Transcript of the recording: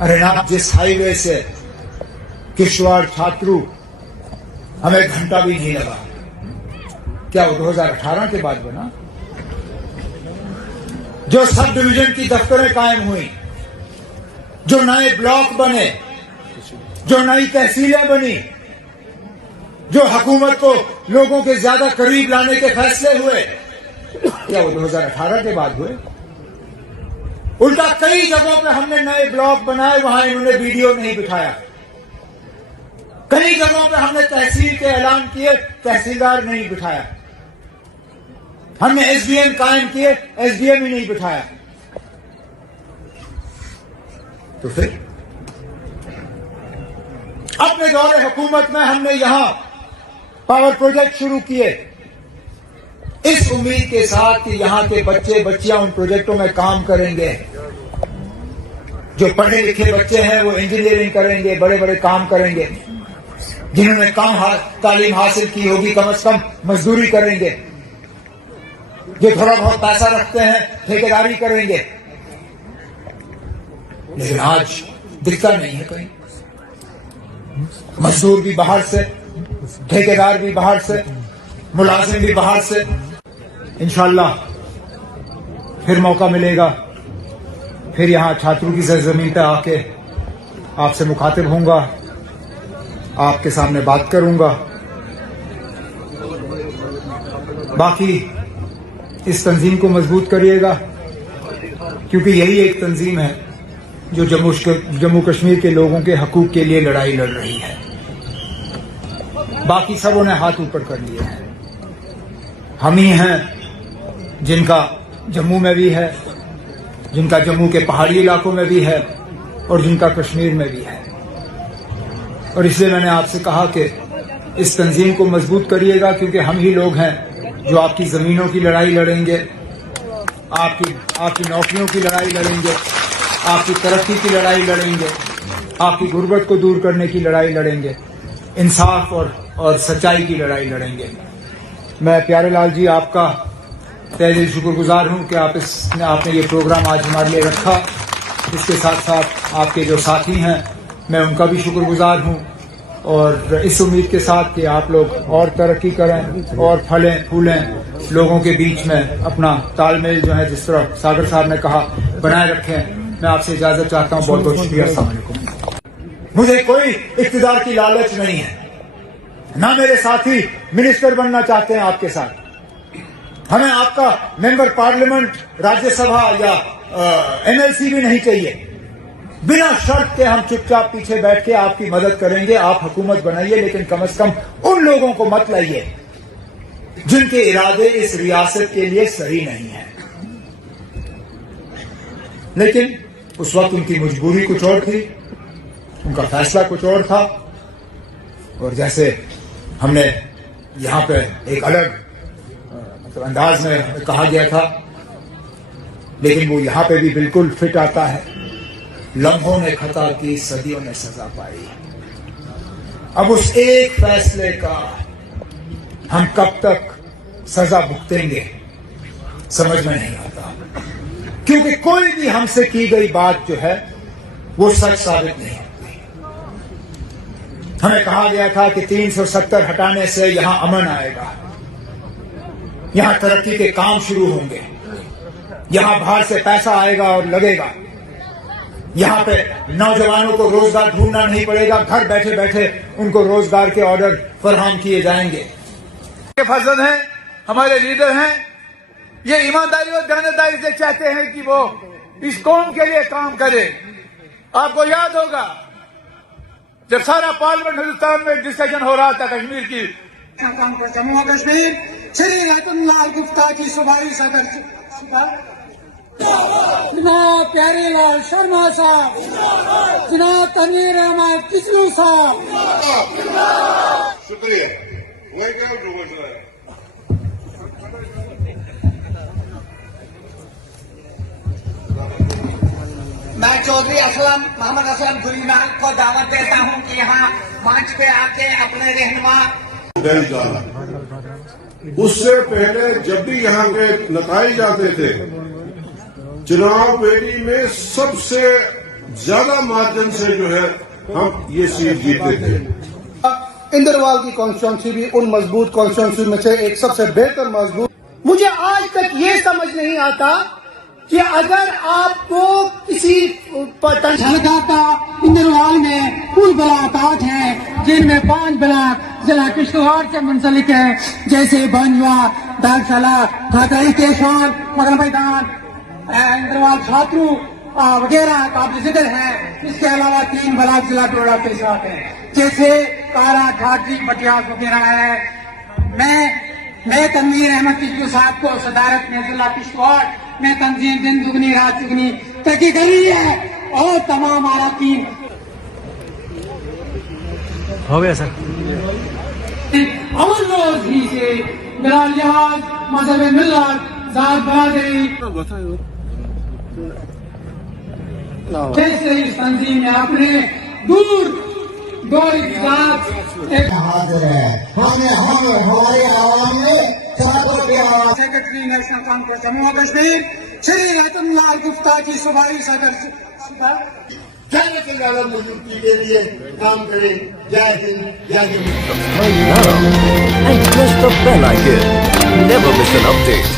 अरे ना, जिस हाईवे से किश्तवाड़ छात्रू हमें घंटा भी नहीं लगा। क्या वो 2018 के बाद बना? जो सब डिवीजन की दफ्तरें कायम हुई, जो नए ब्लॉक बने, जो नई तहसीलें बनी, जो हुकूमत को लोगों के ज्यादा करीब लाने के फैसले हुए, क्या वो 2018 के बाद हुए? उल्टा कई जगहों पे हमने नए ब्लॉक बनाए, वहां इन्होंने वीडियो नहीं बिठाया। कई जगहों पे हमने तहसील के ऐलान किए, तहसीलदार नहीं बिठाया। हमने एसडीएम कायम किए, एसडीएम ही नहीं बिठाया। तो फिर अपने दौरे हुकूमत में हमने यहां पावर प्रोजेक्ट शुरू किए, इस उम्मीद के साथ कि यहां के बच्चे बच्चियां उन प्रोजेक्टों में काम करेंगे। जो पढ़े लिखे बच्चे हैं वो इंजीनियरिंग करेंगे, बड़े बड़े काम करेंगे। जिन्होंने तालीम हासिल की होगी कम से कम मजदूरी करेंगे। जो थोड़ा बहुत पैसा रखते हैं ठेकेदारी करेंगे। लेकिन आज दिखता नहीं है कहीं। मजदूर भी बाहर से, ठेकेदार भी बाहर से, मुलाजिम भी बाहर से। इंशाअल्लाह फिर मौका मिलेगा, फिर यहां छात्रों की सरजमीन पे आके आपसे मुखातिब होऊंगा, आपके सामने बात करूंगा। बाकी इस तंजीम को मजबूत करिएगा, क्योंकि यही एक तंजीम है जो जम्मू कश्मीर के लोगों के हकूक के लिए लड़ाई लड़ रही है। बाकी सबों ने हाथ ऊपर कर लिए हैं। हम ही हैं जिनका जम्मू में भी है, जिनका जम्मू के पहाड़ी इलाकों में भी है और जिनका कश्मीर में भी है। और इसलिए मैंने आपसे कहा कि इस तंजीम को मजबूत करिएगा, क्योंकि हम ही लोग हैं जो आपकी जमीनों की लड़ाई लड़ेंगे, आपकी नौकरियों की लड़ाई लड़ेंगे, आपकी तरक्की की लड़ाई लड़ेंगे, आपकी गुर्बत को दूर करने की लड़ाई लड़ेंगे, इंसाफ और सच्चाई की लड़ाई लड़ेंगे। मैं प्यारे लाल जी आपका तहे दिल शुक्रगुजार हूं कि आपने ये प्रोग्राम आज हमारे लिए रखा। इसके साथ साथ आपके जो साथी हैं मैं उनका भी शुक्रगुजार हूं, और इस उम्मीद के साथ कि आप लोग और तरक्की करें और फलें फूलें, लोगों के बीच में अपना तालमेल जो है, जिस तरह सागर साहब ने कहा, बनाए रखें। मैं आपसे इजाजत चाहता हूं। बहुत बहुत शुक्रिया। अस्सलाम वालेकुम। मुझे कोई इख्तिदार की लालच नहीं है, ना मेरे साथी मिनिस्टर बनना चाहते हैं आपके साथ। हमें आपका मेंबर पार्लियामेंट, राज्यसभा या एमएलसी भी नहीं चाहिए। बिना शर्त के हम चुपचाप पीछे बैठ के आपकी मदद करेंगे। आप हुकूमत बनाइए, लेकिन कम से कम उन लोगों को मत लाइए जिनके इरादे इस रियासत के लिए सही नहीं है। लेकिन उस वक्त उनकी मजबूरी कुछ और थी, उनका फैसला कुछ और था। और जैसे हमने यहां पे एक अलग अंदाज में कहा गया था, लेकिन वो यहां पे भी बिल्कुल फिट आता है। लम्हों ने खता की, सदियों ने सजा पाई। अब उस एक फैसले का हम कब तक सजा भुगतेंगे समझ में नहीं आता, क्योंकि कोई भी हमसे की गई बात जो है वो सच साबित नहीं होती। हमें कहा गया था कि 370 हटाने से यहां अमन आएगा, यहां तरक्की के काम शुरू होंगे, यहां बाहर से पैसा आएगा और लगेगा, यहां पे नौजवानों को रोजगार ढूंढना नहीं पड़ेगा, घर बैठे बैठे उनको रोजगार के ऑर्डर फराहम किए जाएंगे। ये फजल हैं, हमारे लीडर हैं, ये ईमानदारी और दयानतदारी से चाहते हैं कि वो इस कौम के लिए काम करे। आपको याद होगा जब सारा पार्लियामेंट हिंदुस्तान में डिस्कशन हो रहा था कश्मीर की, जम्मू कश्मीर, श्री रतनलाल गुप्ता की सूबाई सदर जनाब प्यारे लाल शर्मा साहब, जनाब तनवीर अहमद किचलू साहब। शुक्रिया। मैं चौधरी असलम मोहम्मद असलम गुलीनाल को दावत देता हूं कि यहाँ मंच पे आके अपने रहनुमा। उससे पहले जब भी यहाँ के नताइज आते थे, चुनाव पेटी में सबसे ज्यादा मार्जिन से जो है हम ये सीट जीते थे। इंदरवाल की कॉन्स्टिट्यूंसी भी उन मजबूत कॉन्स्टिट्यूंसी में से एक सबसे बेहतर मजबूत। मुझे आज तक ये समझ नहीं आता कि अगर आपको किसी झलकाता इंदरवाल में कुल ब्लॉक 8 हैं, जिनमें 5 ब्लॉक जिला किश्तवाड़ से मुंसलिक है, जैसे बंजवा, दागशाला, खातरी स्टेशन, मगर मैदान, इंदरवाल छात्रू वगैरह काबिल जिक्र है। इसके अलावा 3 ब्लॉक जिला डोडा के साथ है, जैसे कारा, ठाठी, मटियास वगैरह है। मैं तनवीर अहमद किश्तू साहब को सदारत में जिला किश्तवाड़ में तंजीम दिन दुगनी रात दुगनी तरक्की करी है और तमाम आराकीन हो गया सर। अमन रोज ही से मेरा लिहाज मजहब मिल्लत जात बरादरी जैसे इस तंजीम में अपने दूर हाजिर है। हमारे आवाम ने secretary national conference Jammu Kashmir Shri Ratanlal Gupta की सूबाई सदर ज्यादा से ज्यादा मजबूती के लिए काम करें। जय हिंद, जय Hind. Subscribe now and press the bell icon. Never miss an update.